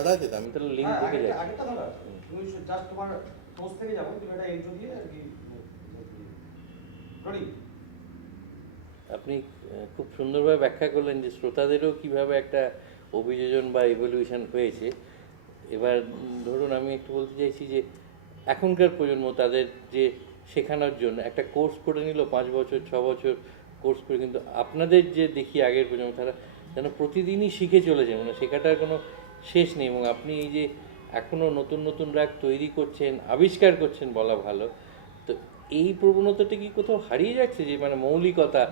ধরা আছে তো, আমি তাহলে লিঙ্ক থেকে যাচ্ছি। আগেরটা ধরা আছে, তুমি জাস্ট তোমার পোস্ট থেকে যাবো, তুমি এটা এন্ট্রো দিয়ে আর কি রনি। আপনি খুব সুন্দরভাবে ব্যাখ্যা করলেন যে শ্রোতাদেরও কিভাবে একটা অভিযোজন বা ইভলিউশন হয়েছে। এবার ধরুন আমি একটু বলতে চাইছি যে এখনকার প্রজন্ম তাদের যে শেখানোর জন্য একটা কোর্স করে নিল 5 বছর 6 বছর কোর্স করে, কিন্তু আপনাদের যে দেখি আগের প্রজন্ম তারা যেন প্রতিদিনই শিখে চলেছে, মানে শেখাটার কোনো শেষ নেই। এবং আপনি এই যে এখনও নতুন নতুন রাগ তৈরি করছেন, আবিষ্কার করছেন বলা ভালো, তো এই প্রবণতাটা কি কোথাও হারিয়ে যাচ্ছে? যে মানে মৌলিকতা,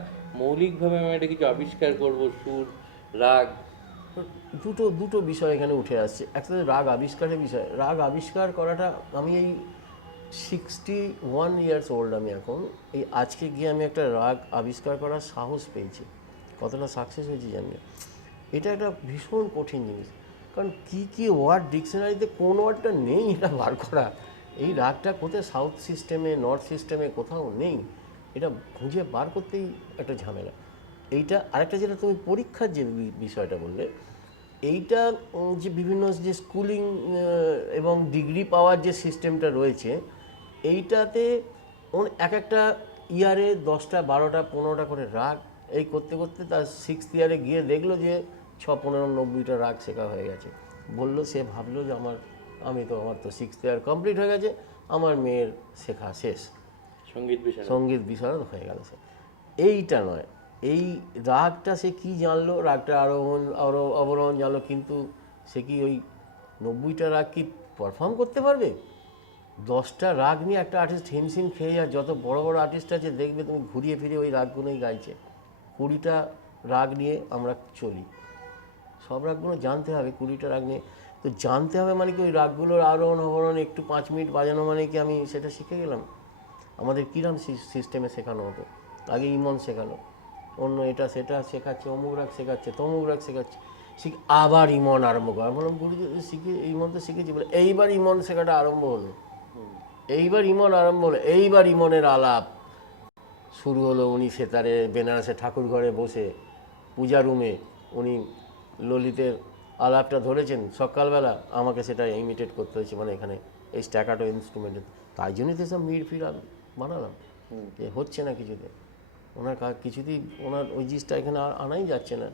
মৌলিকভাবে আমি একটা কিছু আবিষ্কার করব, সুর, রাগ। দুটো বিষয় এখানে উঠে আসছে। একটা রাগ আবিষ্কারের বিষয়। রাগ আবিষ্কার করাটা, আমি এই 61 ইয়ার্স ওল্ড আমি এখন, এই আজকে গিয়ে আমি একটা রাগ আবিষ্কার করার সাহস পেয়েছি। কতটা সাকসেস হয়েছি জানি না। এটা একটা ভীষণ কঠিন জিনিস, কারণ কী ওয়ার্ড ডিকশনারিতে কোন ওয়ার্ডটা নেই এটা বার করা। এই রাগটা কোথায় সাউথ সিস্টেমে, নর্থ সিস্টেমে কোথাও নেই, এটা খুঁজে বার করতেই একটা ঝামেলা। এইটা আরেকটা, যেটা তুমি পরীক্ষার যে বিষয়টা বললে, এইটা যে বিভিন্ন যে স্কুলিং এবং ডিগ্রি পাওয়ার যে সিস্টেমটা রয়েছে, এইটাতে এক একটা ইয়ারে 10টা 12টা 15টা করে রাগ, এই করতে করতে তার 6th ইয়ারে গিয়ে দেখলো যে 6, 15, 90টা রাগ শেখা হয়ে গেছে। বললো, সে ভাবলো যে আমার তো 6th ইয়ার কমপ্লিট হয়ে গেছে, আমার মেয়ের শেখা শেষ, সঙ্গীত বিশারদ হয়ে গেল সে। এইটা নয়, এই রাগটা সে কি জানলো, রাগটা অবরোহণ জানলো, কিন্তু সে কি ওই 90টা রাগ কি পারফর্ম করতে পারবে? 10টা রাগ নিয়ে একটা আর্টিস্ট হিমশিম খেয়ে যায়। যত বড় বড় আর্টিস্ট আছে দেখবে তুমি, ঘুরিয়ে ফিরে ওই রাগগুলোই গাইছে। 20টা রাগ নিয়ে আমরা চলি, সব রাগগুলো জানতে হবে। 20টা রাগ নিয়ে তো জানতে হবে, মানে কি ওই রাগগুলোর আরোহণ অবরোহণ একটু 5 মিনিট বাজানো মানে কি আমি সেটা শিখে গেলাম? আমাদের কিরম সিস্টেমে শেখানো হতো? আগে ইমন শেখানো, অন্য এটা সেটা শেখাচ্ছে, অমুক রাগ শেখাচ্ছে, তমুক রাগ শেখাচ্ছে, আবার ইমন আরম্ভ করা। বললাম, গুরু শিখে ইমন তো শিখেছি, বলে এইবার ইমন শেখাটা আরম্ভ হলো। এইবার ইমনের আলাপ শুরু হলো। উনি সেতারে বেনারসে ঠাকুর ঘরে বসে পূজা রুমে উনি ললিতের আলাপটা ধরেছেন সকালবেলা, আমাকে সেটা ইমিটেট করতে হয়েছে, মানে এখানে এই স্ট্যাকাটো ইনস্ট্রুমেন্টে। তাই জন্যই তো সব মিড ফির বানালাম, যে হচ্ছে না কিছুতে, ওনার কিছুতেই ওনার ওই জিনিসটা এখানে আনাই যাচ্ছে না।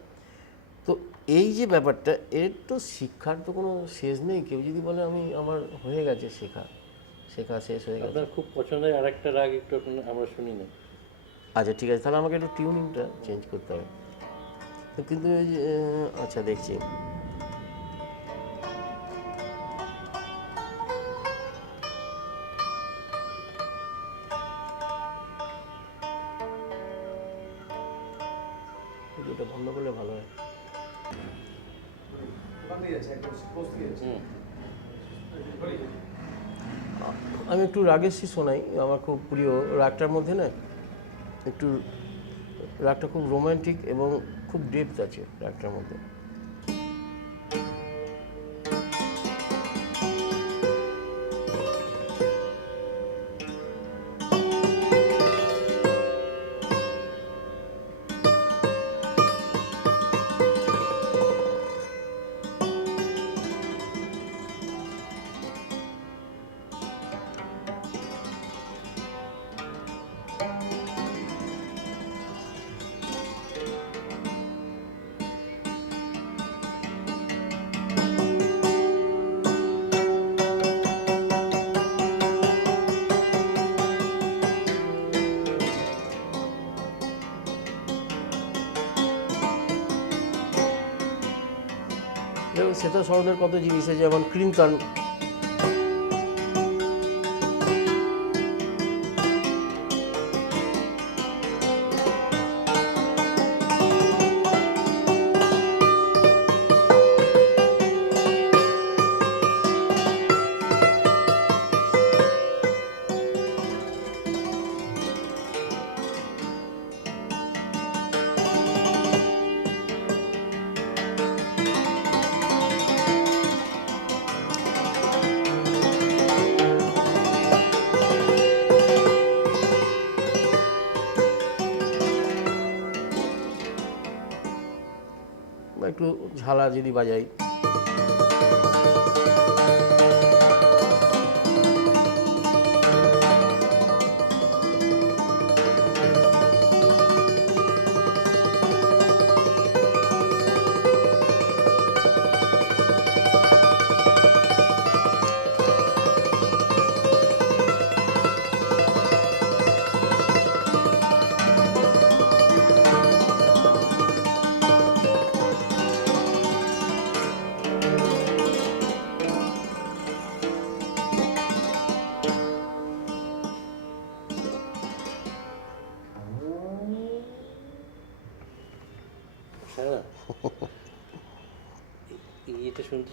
তো এই যে ব্যাপারটা, এর তো শিক্ষার তো কোনো শেষ নেই। কেউ যদি বলে আমার হয়ে গেছে শেখা শেষ হয়ে গেছে। আপনার খুব পছন্দের আরেকটা রাগ একটু আমরা শুনি না? আচ্ছা ঠিক আছে, তাহলে আমাকে একটু টিউনিংটা চেঞ্জ করতে হবে। তো কিন্তু আচ্ছা দেখছি, এটা বন্ধ করলে ভালো হয়। আমি একটু রাগের শোনাই, আমার খুব প্রিয় রাগটার মধ্যে না, একটু রাগটা খুব রোমান্টিক এবং খুব ডেপথ আছে রাগটার মধ্যে। যেমন সেতা সরদের কত জিনিস আছে, যেমন কৃন্তন, বা একটু ঝালা যদি বাজাই,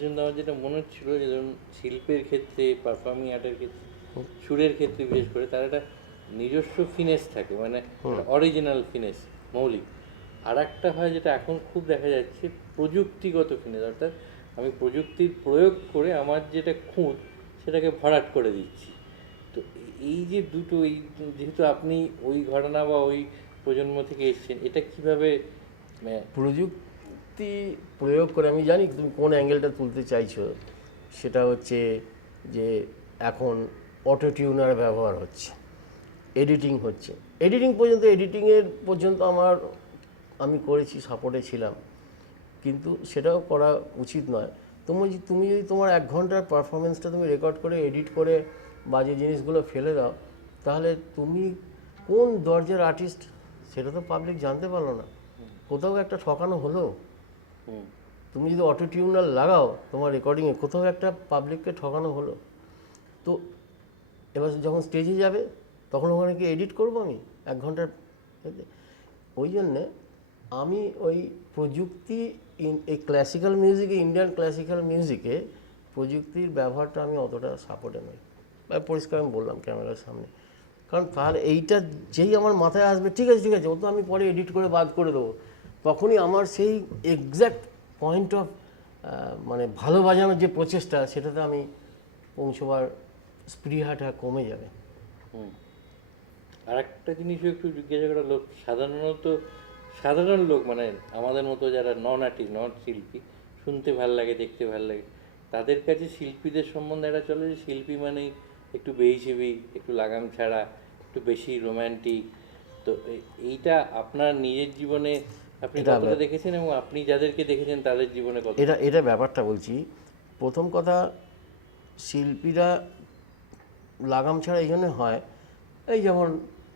জন্য আমার যেটা মনে হচ্ছিল যে ধরুন শিল্পের ক্ষেত্রে, পারফর্মিং আর্টের ক্ষেত্রে, সুরের ক্ষেত্রে বিশেষ করে তার একটা নিজস্ব ফিনেস থাকে, মানে অরিজিনাল ফিনেস, মৌলিক। আর একটা হয় যেটা এখন খুব দেখা যাচ্ছে, প্রযুক্তিগত ফিনেস, অর্থাৎ আমি প্রযুক্তির প্রয়োগ করে আমার যেটা খুঁত সেটাকে ভরাট করে দিচ্ছি। তো এই যে দুটো, এই যেহেতু আপনি ওই ঘটনা বা ওই প্রজন্ম থেকে এসেছেন, এটা কিভাবে প্রযুক্তি প্রয়োগ করে আমি জানি তুমি কোন অ্যাঙ্গেলটা তুলতে চাইছো। সেটা হচ্ছে যে এখন অটো টিউনার ব্যবহার হচ্ছে, এডিটিং হচ্ছে, এডিটিংয়ের পর্যন্ত আমি করেছি, সাপোর্টে ছিলাম, কিন্তু সেটাও করা উচিত নয়। তুমি যদি তোমার 1 ঘন্টার পারফরমেন্সটা তুমি রেকর্ড করে এডিট করে বাজে জিনিসগুলো ফেলে দাও, তাহলে তুমি কোন দরজার আর্টিস্ট সেটা তো পাবলিক জানতে পারলো না। কোথাও একটা ঠকানো হলো। তুমি যদি অটো টিউনার লাগাও তোমার রেকর্ডিংয়ে, কোথাও একটা পাবলিককে ঠকানো হলো। তো এবার যখন স্টেজে যাবে তখন ওখানে কি এডিট করবো আমি 1 ঘন্টার? ওই জন্যে আমি ওই প্রযুক্তি, এই ক্লাসিক্যাল মিউজিকে, ইন্ডিয়ান ক্লাসিক্যাল মিউজিকে প্রযুক্তির ব্যবহারটা আমি অতটা সাপোর্টে নই। পরিষ্কার আমি বললাম ক্যামেরার সামনে। কারণ তাহলে এইটা যেই আমার মাথায় আসবে, ঠিক আছে ও তো আমি পরে এডিট করে বাদ করে দেবো, তখনই আমার সেই এক্স্যাক্ট পয়েন্ট অফ মানে ভালো বাজানোর যে প্রচেষ্টা, সেটাতে আমি পৌঁছবার স্পৃহাটা কমে যাবে। আর একটা জিনিসও একটু জিজ্ঞাসা করা, সাধারণ লোক মানে আমাদের মতো যারা নন আর্টিস্ট, নন শিল্পী, শুনতে ভাল লাগে, দেখতে ভাল লাগে, তাদের কাছে শিল্পীদের সম্বন্ধে একটা চলে যে শিল্পী মানেই একটু বেহিসেবি, একটু লাগাম ছাড়া, একটু বেশি রোম্যান্টিক। তো এইটা আপনার নিজের জীবনে আপনি কতটা দেখেছেন, এবং আপনি যাদেরকে দেখেছেন তাদের জীবনে কত? এটা ব্যাপারটা বলছি। প্রথম কথা, শিল্পীরা লাগাম ছাড়া এই জন্য হয়, এই যেমন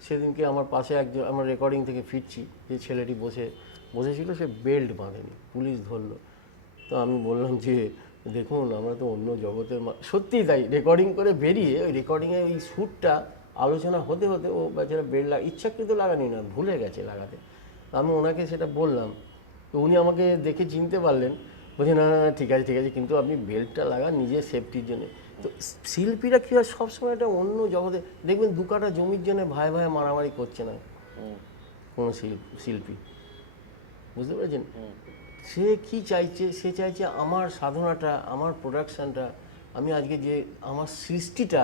সেদিনকে আমার পাশে একজন, আমার রেকর্ডিং থেকে ফিরছি, যে ছেলেটি বসেছিল, সে বেল্ট বাঁধেনি, পুলিশ ধরলো। তো আমি বললাম যে দেখুন আমরা তো অন্য জগতের সত্যিই তাই। রেকর্ডিং করে বেরিয়ে ওই রেকর্ডিংয়ে ওই শ্যুটটা আলোচনা হতে হতে ও বেচারা বেল্ট ইচ্ছাকৃত লাগানি না, ভুলে গেছে লাগাতে। আমি ওনাকে সেটা বললাম, তো উনি আমাকে দেখে চিনতে পারলেন, বলছে না না ঠিক আছে, কিন্তু আপনি বেল্টটা লাগান নিজের সেফটির জন্য। তো শিল্পীরা কী হয়, সবসময় একটা অন্য জগতে, দেখবেন 2 কাঠা জমির জন্য ভাই মারামারি করছে না কোনো শিল্পী, বুঝতে পেরেছেন? সে কি চাইছে, সে চাইছে আমার সাধনাটা, আমার প্রোডাকশানটা, আমি আজকে যে আমার সৃষ্টিটা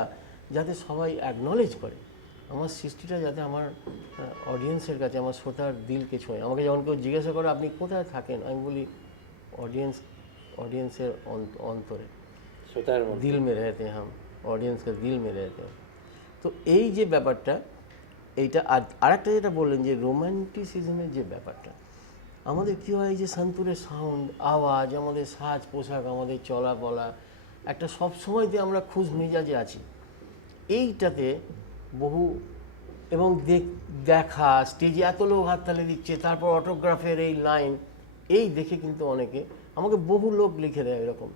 যাতে সবাই অ্যাকনলেজ করে, আমার সৃষ্টিটা যাতে আমার অডিয়েন্সের কাছে, আমার শ্রোতার দিলকে ছোঁয়। আমাকে যখন কেউ জিজ্ঞাসা করে আপনি কোথায় থাকেন, আমি বলি ऑडियंसेর অন্তরে, শ্রোতার দিল মে রহতে হাম, অডিয়েন্সকে দিল মে রহতে হাম। তো এই যে ব্যাপারটা, এইটা আরেকটা যেটা বললেন যে রোম্যান্টিসিজমের যে ব্যাপারটা, আমাদের কী হয়, এই যে সন্তুরের সাউন্ড, আওয়াজ, আমাদের সাজ পোশাক, আমাদের চলা বলা, একটা সব সময়তে আমরা খুশ মেজাজে আছি। এইটাতে বহু, এবং দেখা স্টেজে এত লোক হাততালি দিচ্ছে, তারপর অটোগ্রাফের এই লাইন, এই দেখে কিন্তু অনেকে, আমাকে বহু লোক লিখে দেয় এরকম,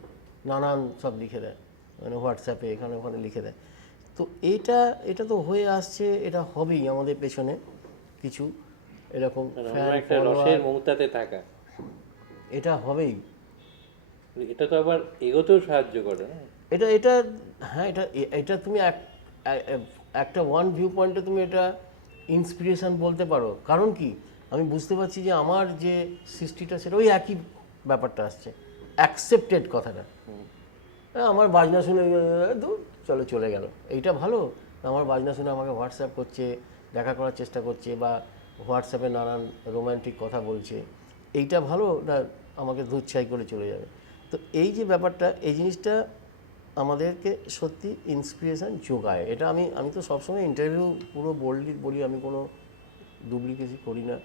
নানান সব লিখে দেয়, মানে হোয়াটসঅ্যাপে এখানে ওখানে লিখে দেয়। তো এটা তো হয়ে আসছে, এটা হবেই আমাদের পেছনে কিছু এরকম একটা রসের মৌতাতে থাকা, এটা হবেই। এটা তো আবার এগোতেও সাহায্য করে না? এটা হ্যাঁ, এটা তুমি একটা ওয়ান ভিউ পয়েন্টে তুমি এটা ইন্সপিরেশন বলতে পারো। কারণ কি, আমি বুঝতে পারছি যে আমার যে সৃষ্টিটা সেটা ওই একই ব্যাপারটা আসছে, অ্যাকসেপ্টেড কথাটা। আমার বাজনা শুনে দূর চলে গেল, এইটা ভালো। আমার বাজনা শুনে আমাকে হোয়াটসঅ্যাপ করছে, দেখা করার চেষ্টা করছে, বা হোয়াটসঅ্যাপে নানান রোম্যান্টিক কথা বলছে, এইটা ভালো না, আমাকে দুচ্ছাই করে চলে যাবে। তো এই যে ব্যাপারটা, এই জিনিসটা আমাদেরকে সত্যি ইন্সপিরেশান যোগায়। এটা আমি তো সবসময় ইন্টারভিউ পুরো বলি, আমি কোনো ডুপ্লিকেসি করি না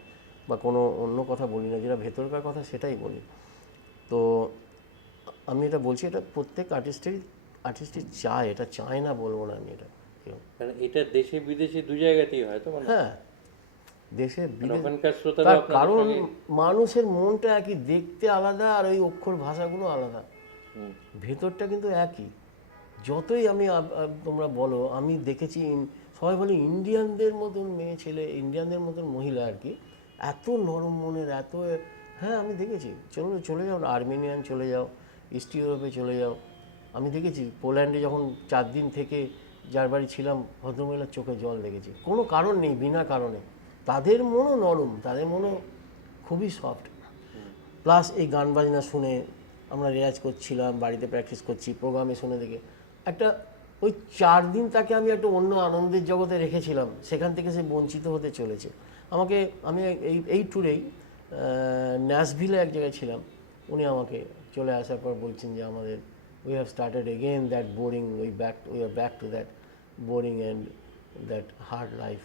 বা কোনো অন্য কথা বলি না, যেটা ভেতরকার কথা সেটাই বলি। তো আমি এটা বলছি, এটা প্রত্যেক আর্টিস্টই চায়, এটা চায় না বলবো না আমি এটা কেউ। কারণ এটা দেশে বিদেশে দু জায়গাতেই হয় তো, মানে হ্যাঁ, দেশে বিদেশে, কারণ মানুষের মনটা একই, দেখতে আলাদা, আর ওই অক্ষর ভাষাগুলো আলাদা, ভেতরটা কিন্তু একই। যতই তোমরা বলো, আমি দেখেছি সবাই বলে ইন্ডিয়ানদের মতন মেয়ে ছেলে, ইন্ডিয়ানদের মতন মহিলা আর কি, এত নরম মনের, এত, হ্যাঁ আমি দেখেছি। চলে যাও না, আর্মেনিয়ান চলে যাও, ইস্ট ইউরোপে চলে যাও। আমি দেখেছি পোল্যান্ডে যখন 4 দিন থেকে যার বাড়ি ছিলাম, ভদ্রমহিলার চোখে জল দেখেছি, কোনো কারণ নেই, বিনা কারণে। তাদের মনও নরম, তাদের মনও খুবই সফট। প্লাস এই গান বাজনা শুনে আমরা রেয়াজ করছিলাম, বাড়িতে প্র্যাকটিস করছি, প্রোগ্রামে শুনে দেখে একটা ওই 4 দিন তাকে আমি একটা অন্য আনন্দের জগতে রেখেছিলাম, সেখান থেকে সে বঞ্চিত হতে চলেছে। আমি এই ট্যুরেই ন্যাশভিলে এক জায়গায় ছিলাম, উনি আমাকে চলে আসার পর বলছেন যে আমাদের we have started again that boring, we are back to that boring and that hard life.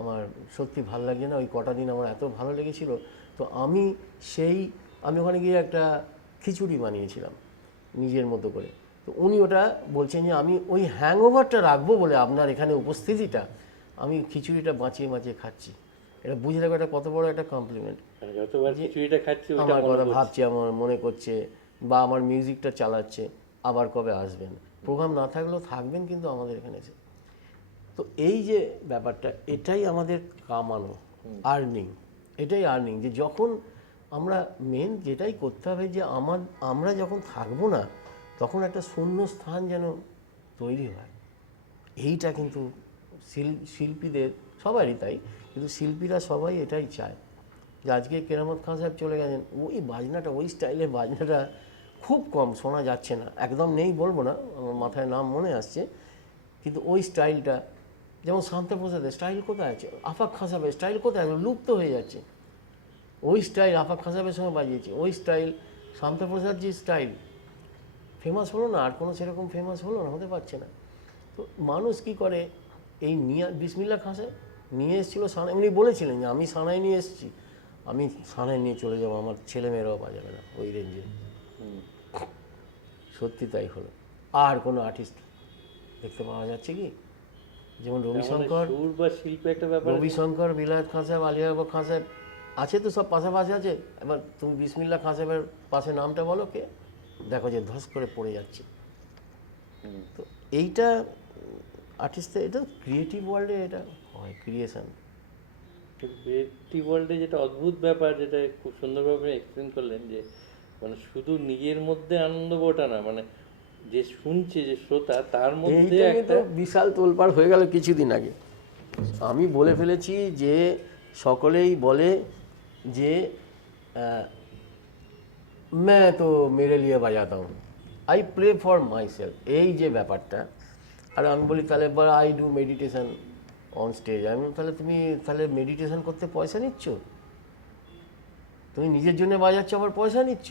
আমার সত্যি ভালো লাগছে না, ওই কটা দিন আমার এত ভালো লেগেছিল। তো আমি ওখানে গিয়ে একটা খিচুড়ি বানিয়েছিলাম নিজের মতো করে। তো উনি ওটা বলছেন যে আমি ওই হ্যাংওভারটা রাখবো বলে আপনার এখানে উপস্থিতিটা, আমি খিচুড়িটা বাঁচিয়ে বাঁচিয়ে খাচ্ছি। এটা বুঝে রাখো এটা কত বড় একটা কমপ্লিমেন্ট। মানে যতবার খিচুড়িটা খাচ্ছি ওইটা আমার মনে কথা পড়ছে। ভাবছে, আমার মনে করছে, বা আমার মিউজিকটা চালাচ্ছে, আবার কবে আসবেন। প্রোগ্রাম না থাকলেও থাকবেন কিন্তু আমাদের এখানে এসে। তো এই যে ব্যাপারটা, এটাই আমাদের কামানো, আর্নিং, এটাই আর্নিং। যে যখন আমরা মেন যেটাই করতে হবে যে আমরা যখন থাকবো না, তখন একটা শূন্য স্থান যেন তৈরি হয়। এইটা কিন্তু শিল্পীদের সবারই তাই, কিন্তু শিল্পীরা সবাই এটাই চায়। যে আজকে কেরামত খান সাহেব চলে গেছেন, ওই বাজনাটা, ওই স্টাইলের বাজনাটা খুব কম শোনা যাচ্ছে না, একদম নেই বলবো না, আমার মাথায় নাম মনে আসছে, কিন্তু ওই স্টাইলটা, যেমন শান্তপ্রসাদের স্টাইল কোথায় আছে, আফাক খান সাহেবের স্টাইল কোথায় আছে, লুপ্ত হয়ে যাচ্ছে। ওই স্টাইল আফাক খান সাহেবের সঙ্গে বাজিয়েছে, ওই স্টাইল শান্তপ্রসাদ যে স্টাইল ফেমাস হলো না, আর কোনো সেরকম ফেমাস হলো না, হতে পারছে না। তো মানুষ কি করে, এই বিসমিল্লাহ খান সাহেব নিয়ে এসেছিলো সানাই, উনি বলেছিলেন যে আমি সানাই নিয়ে এসেছি, আমি সানাই নিয়ে চলে যাবো, আমার ছেলেমেয়েরাও বাজাবে না ওই রেঞ্জে। সত্যি তাই হলো। আর কোনো আর্টিস্ট দেখতে পাওয়া যাচ্ছে কি? যেমন রবিশঙ্কর, সুর বা শিল্পে একটা ব্যাপার আছে। রবিশঙ্কর, বিলায়ত খান সাহেব, আলিয়া বাবা খান সাহেব আছে তো, সব পাশাপাশি আছে। এবার তুমি বিসমিল্লাহ খান সাহেবের পাশে নামটা বলো কে, দেখো যে ধস করে পড়ে যাচ্ছে। তো এইটা আর্টিস্টদের, এটা ক্রিয়েটিভ ওয়ার্ল্ডে এটা হয়, ক্রিয়েশন। ক্রিয়েটিভ ওয়ার্ল্ডে যেটা অদ্ভুত ব্যাপার, যেটা খুব সুন্দরভাবে এক্সপ্লেন করলেন, যে মানে শুধু নিজের মধ্যে আনন্দ ওটা না, মানে যে শুনছে, যে শ্রোতা, তার মধ্যে এইটা একটা তো বিশাল তোলপাড় হয়ে গেল কিছুদিন আগে। আমি বলে ফেলেছি যে সকলেই বলে যে मैं तो मेरे लिए বাজাতা हूँ, I play for my self, এই যে ব্যাপারটা। আর আমি বলি তাহলে I do meditation on stage. আমি বলি তাহলে মেডিটেশন করতে পয়সা নিচ্ছ? তুমি নিজের জন্য বাজাচ্ছ, আবার পয়সা নিচ্ছ?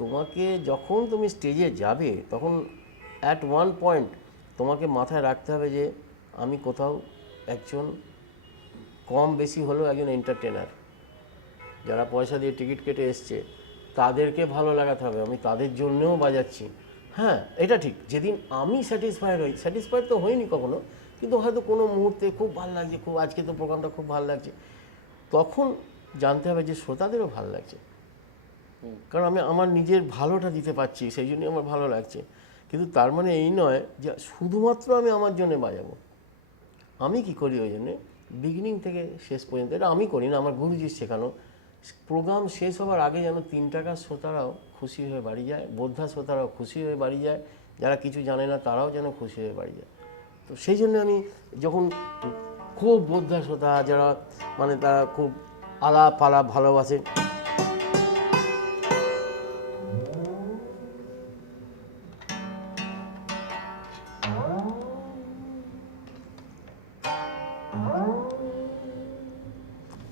তোমাকে যখন তুমি স্টেজে যাবে, তখন অ্যাট ওয়ান পয়েন্ট তোমাকে মাথায় রাখতে হবে যে আমি কোথাও একজন কম বেশি হলেও একজন এন্টারটেনার। যারা পয়সা দিয়ে টিকিট কেটে এসছে তাদেরকে ভালো লাগাতে হবে, আমি তাদের জন্যও বাজাচ্ছি। হ্যাঁ, এটা ঠিক, যেদিন আমি স্যাটিসফাইড তো হইনি কখনো, কিন্তু হয়তো কোনো মুহূর্তে খুব ভালো লাগছে, খুব আজকে তো প্রোগ্রামটা খুব ভালো লাগছে, তখন জানতে হবে যে শ্রোতাদেরও ভালো লাগছে, কারণ আমি আমার নিজের ভালোটা দিতে পারছি, সেই জন্যই আমার ভালো লাগছে। কিন্তু তার মানে এই নয় যে শুধুমাত্র আমি আমার জন্য বাজাবো। আমি কি করি ওই জন্যে, বিগিনিং থেকে শেষ পর্যন্ত, এটা আমি করি না, আমার গুরুজির শেখানো, প্রোগ্রাম শেষ হওয়ার আগে যেন 3 টাকার শ্রোতারাও খুশি হয়ে বাড়ি যায়, বোদ্ধা শ্রোতারাও খুশি হয়ে বাড়ি যায়, যারা কিছু জানে না তারাও যেন খুশি হয়ে বাড়ি যায়। তো সেই জন্য আমি যখন খুব বোদ্ধা শ্রোতা যারা, মানে তারা খুব আলাপ ভালোবাসে,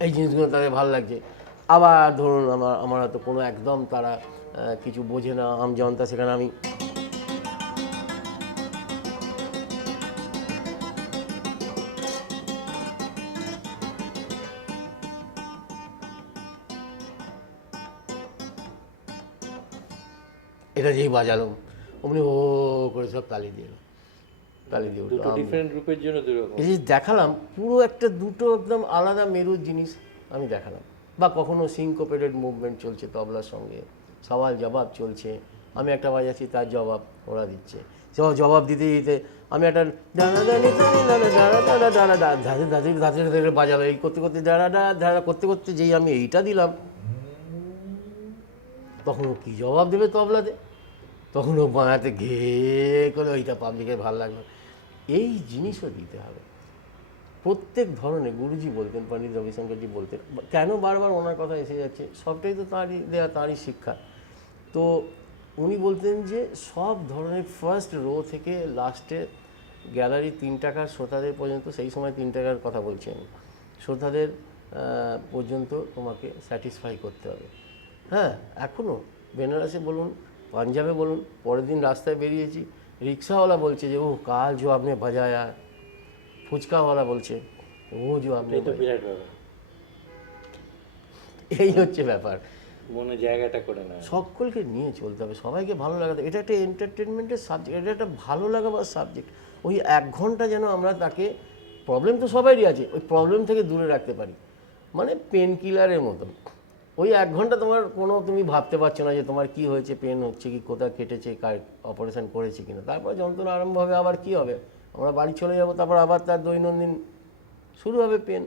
এই জিনিসগুলো তাদের ভালো লাগছে। আবার ধরুন আমার হয়তো কোনো একদম তারা কিছু বোঝে না আমজনতা, সেখানে আমি এটা যেই বাজালাম অমনি ও করে সব তালি দিয়ে উঠলো। দুটো ডিফারেন্ট গ্রুপের জন্য দুরকম। এই যে দেখালাম পুরো একটা দুটো একদম আলাদা মেরুর জিনিস আমি দেখালাম। বা কখনো সিনকোপেটেড মুভমেন্ট চলছে তবলার সঙ্গে, সওয়াল জবাব চলছে, আমি একটা বাজাচ্ছি, তার জবাব ওরা দিচ্ছে, জবাব দিতে দিতে আমি একটা ধাঁধে বাজালো, এই করতে করতে ধারা করতে করতে যেই আমি এইটা দিলাম, তখন কি জবাব দেবে তবলাতে, তখন ও বাঁয়াতে ঘে করে ওইটা পাবলিকের ভালো লাগলো। এই জিনিসও দিতে হবে প্রত্যেক ধরনের। গুরুজি বলতেন, পণ্ডিত রবিশঙ্করজি বলতেন, কেন বারবার ওনার কথা এসে যাচ্ছে, সবটাই তো তাঁরই দেয়া, তাঁরই শিক্ষা। তো উনি বলতেন যে সব ধরনের ফার্স্ট রো থেকে লাস্টে গ্যালারি 3 টাকার শ্রোতাদের পর্যন্ত, সেই সময় 3 টাকার কথা বলছি আমি, শ্রোতাদের পর্যন্ত তোমাকে স্যাটিসফাই করতে হবে। হ্যাঁ, এখনও বেনারসে বলুন, পাঞ্জাবে বলুন, পরের দিন রাস্তায় বেরিয়েছি, রিক্সাওয়ালা বলছে যে ও কাল जो आपने बजाया, ফুচকাওয়ালা বলছে ও जो आपने এই তো বিরাট ব্যাপার, এই হচ্ছে ব্যাপার। মনে জায়গাটা করে না। সকলকে নিয়ে চলতে হবে, সবাইকে ভালো লাগাতে, এটা একটা এন্টারটেনমেন্টের সাবজেক্ট, এটা একটা ভালো লাগাবার সাবজেক্ট। ওই 1 ঘন্টা যেন আমরা তাকে, প্রবলেম তো সবারই আছে, ওই প্রবলেম থেকে দূরে রাখতে পারি, মানে পেন কিলারের মতন। ওই 1 ঘন্টা তোমার কোনো, তুমি ভাবতে পারছো না যে তোমার কি হয়েছে, পেন হচ্ছে কি, কোথায় কেটেছে, কার অপারেশন করেছে কিনা, তারপর যন্ত্রণা আরম্ভ হবে, আবার কি হবে, আমরা বাড়ি চলে যাব, তারপর আবার তার দৈনন্দিন শুরু হবে পেন।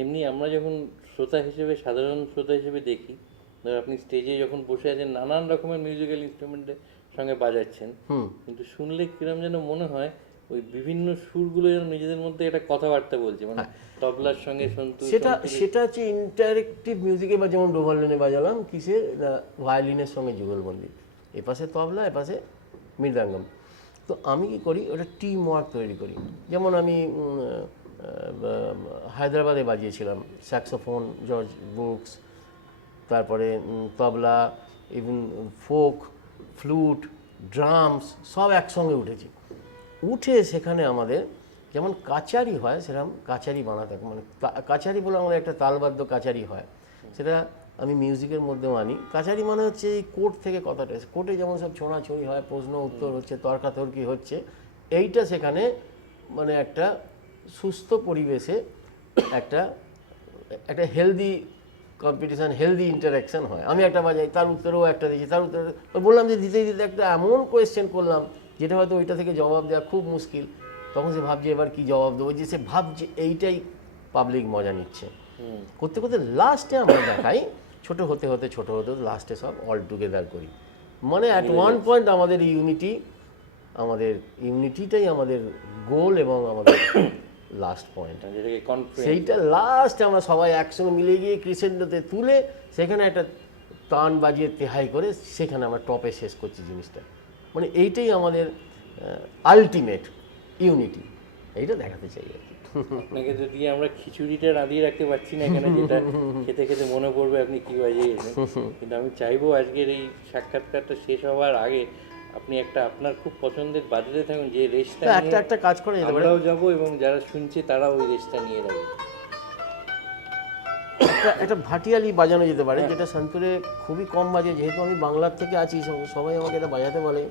এমনি আমরা যখন শ্রোতা হিসেবে, সাধারণ শ্রোতা হিসেবে দেখি, ধর আপনি স্টেজে যখন বসে আছেন নানান রকমের মিউজিক্যাল ইনস্ট্রুমেন্টের সঙ্গে বাজাচ্ছেন, কিন্তু শুনলে কিরম যেন মনে হয় ওই বিভিন্ন সুরগুলো যেন নিজেদের মধ্যে একটা কথাবার্তা বলছে, মানে তবলার সঙ্গে সন্তুর, সেটা হচ্ছে ইন্টারেক্টিভ মিউজিকে, বা যেমন ডোভারলেনে বাজালাম কিসের, ভায়োলিনের সঙ্গে যুগলবন্দি, এপাশে তবলা এপাশে মৃদঙ্গম। তো আমি কি করি, ওটা টিম ওয়ার্ক তৈরি করি। যেমন আমি হায়দ্রাবাদে বাজিয়েছিলাম, স্যাক্সোফোন জর্জ বুকস, তারপরে তবলা, ইভেন ফোক, ফ্লুট, ড্রামস সব একসঙ্গে উঠেছি। উঠে সেখানে আমাদের যেমন কাচারি হয়, সেরকম কাচারি বানাতে হবে, মানে কাচারি বলে আমাদের একটা তালবাদ্য কাচারি হয়, সেটা আমি মিউজিকের মধ্যেও আনি। কাচারি মানে হচ্ছে এই কোর্ট থেকে কথাটা, কোর্টে যেমন সব ছোঁড়াছুঁড়ি হয়, প্রশ্ন উত্তর হচ্ছে, তর্কাতর্কি হচ্ছে, এইটা সেখানে মানে একটা সুস্থ পরিবেশে একটা একটা হেলদি কম্পিটিশান, হেলদি ইন্টারাকশান হয়। আমি একটা বাজাই, তার উত্তরেও একটা দিয়েছি, তার উত্তরে বললাম যে দিতে দিতে একটা এমন কোয়েশ্চেন করলাম যেটা হয়তো ওইটা থেকে জবাব দেওয়া খুব মুশকিল, তখন সে ভাবছে এবার কি জবাব দেবো, যে সে ভাবছে এইটাই পাবলিক মজা নিচ্ছে। করতে করতে লাস্টে আমরা দেখাই, ছোট হতে হতে লাস্টে সব অল টুগেদার করি, মানে অ্যাট ওয়ান পয়েন্ট আমাদের ইউনিটিটাই আমাদের গোল এবং আমাদের লাস্ট পয়েন্ট, যেটাকে কনফারেন্স, সেইটা লাস্ট আমরা সবাই একসঙ্গে মিলে গিয়ে ক্রিসেন্ডোতে তুলে সেখানে একটা টান বাজিয়ে তেহাই করে সেখানে আমরা টপে শেষ করছি জিনিসটা। মানে এইটাই আমাদের আলটিমেট ইউনিটি, এইটা দেখাতে চাই আর কি। আপনাকে তো দিয়ে আমরা খিচুড়িটা রাঁধিয়ে রাখতে পারছি না এখানে, যেটা খেতে খেতে মনে পড়বে আপনি কী বাজিয়েছেন, কিন্তু আমি চাইবো আজকের এই সাক্ষাৎকারটা শেষ হওয়ার আগে আপনি একটা আপনার খুব পছন্দের বাজাতে থাকুন, যে রেসটা একটা কাজ করে যেতে পারে, আমরাও যাবো এবং যারা শুনছে তারাও ওই রেসটা নিয়ে রাখবে। একটা ভাটিয়ালি বাজানো যেতে পারে, যেটা সন্তুরে খুবই কম বাজে, যেহেতু আমি বাংলার থেকে আছি, সবাই আমাকে এটা বাজাতে বলে।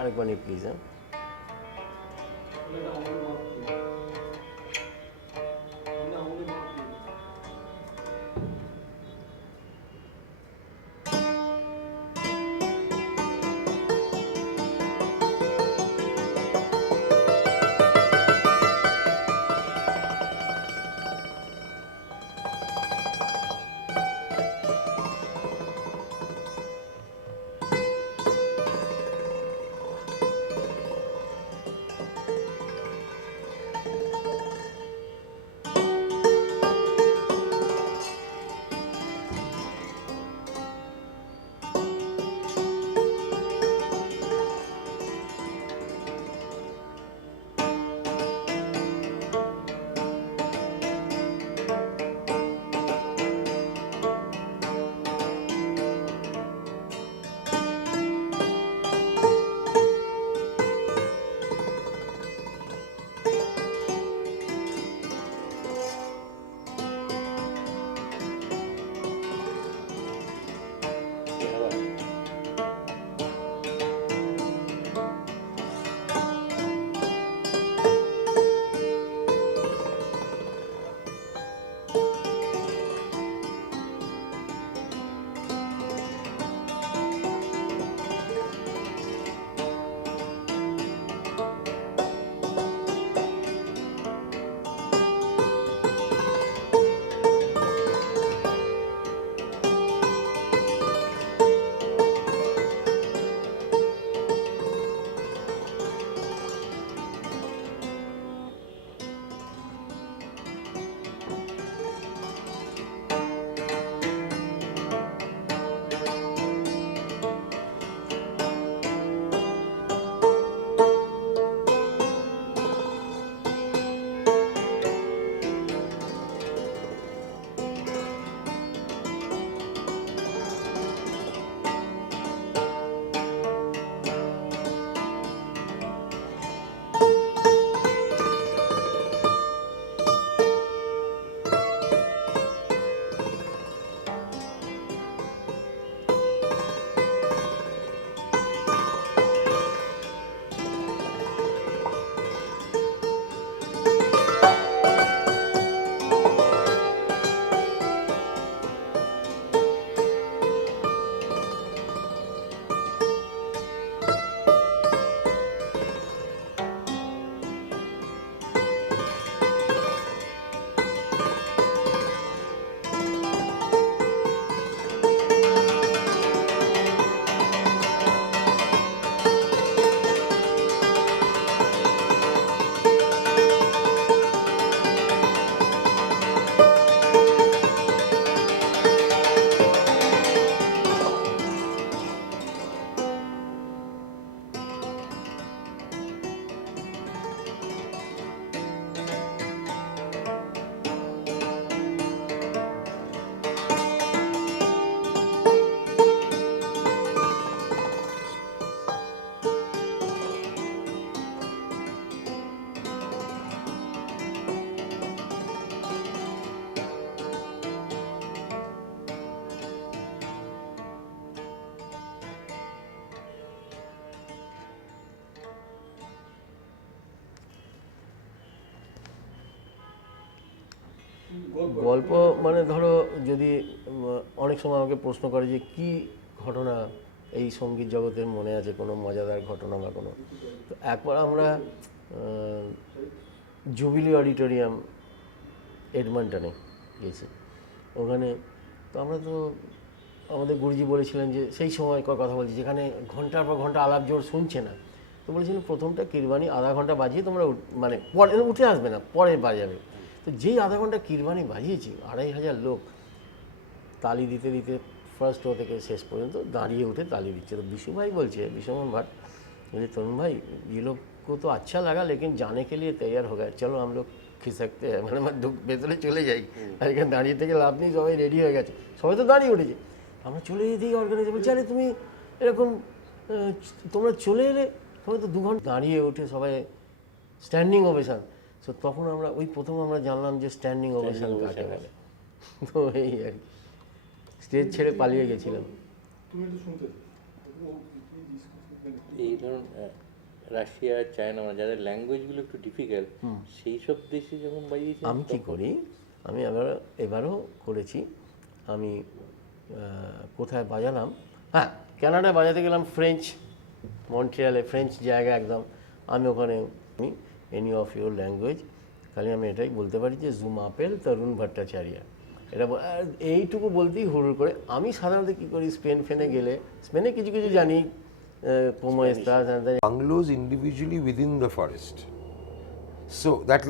আরেকবার নিয়ে প্লিজ। হ্যাঁ, গল্প মানে ধরো যদি অনেক সময় আমাকে প্রশ্ন করে যে কি ঘটনা এই সঙ্গীত জগতের মনে আছে, কোনো মজাদার ঘটনা বা কোনো, তো একবার আমরা জুবিলি অডিটোরিয়াম এডমন্টনে গেছি। ওখানে তো আমরা তো আমাদের গুরুজি বলেছিলেন যে সেই সময়কার কথা বলছি যেখানে ঘন্টার পর ঘন্টা আলাপ জোর শুনছে না, তো বলেছিলেন প্রথমটা কিরবানি আধা ঘন্টা বাজিয়ে তোমরা মানে পরে উঠে আসবে না, পরে বাজাবে। তো যেই আধা ঘন্টা কিরবানি বাজিয়েছি 2500 লোক তালি দিতে দিতে ফার্স্ট রো থেকে শেষ পর্যন্ত দাঁড়িয়ে উঠে তালি দিচ্ছে। তো বিশু ভাই বলছে, বিশ্বমন ভাট বলছে তরুণ ভাই ये लोग को तो अच्छा लगा लेकिन जाने के लिए तैयार हो गए, चलो हम लोग खिसकते हैं, মানে ভেতরে চলে যাই, আর এখানে দাঁড়িয়ে থেকে লাভ নেই, সবাই রেডি হয়ে গেছে, সবাই তো দাঁড়িয়ে উঠেছে, আমরা চলে যেতেই অর্গানাইজার বলছি আরে তুমি এরকম তোমরা চলে এলে, সবাই তো 2 ঘন্টা দাঁড়িয়ে উঠে সবাই স্ট্যান্ডিং ওভেশন। সো তখন আমরা ওই প্রথম আমরা জানলাম যে স্ট্যান্ডিং ওভেশন কাকে বলে। তো এই আর কি, স্টেজ ছেড়ে পালিয়ে গেছিলাম। এই ধরুন রাশিয়া, চায়না, মানে যাদের ল্যাঙ্গুয়েজগুলো একটু ডিফিকাল্ট, সেই সব দেশে যখন বাজিয়েছি আমি কি করি, আমি এবারও করেছি। আমি কোথায় বাজালাম, হ্যাঁ কানাডায় বাজাতে গেলাম, ফ্রেঞ্চ মন্ট্রিয়ালে, ফ্রেঞ্চ জায়গা একদম। আমি ওখানে এনি অফ ইউর ল্যাঙ্গুয়েজ, খালি আমি এটাই বলতে পারি যে জুম আপেল তরুণ ভট্টাচার্য, এটা এইটুকু বলতেই হুড় করে। আমি সাধারণত কী করি, ফেনে গেলে, স্পেনে কিছু কিছু জানি, como estás, bungalows individually within the forest. So that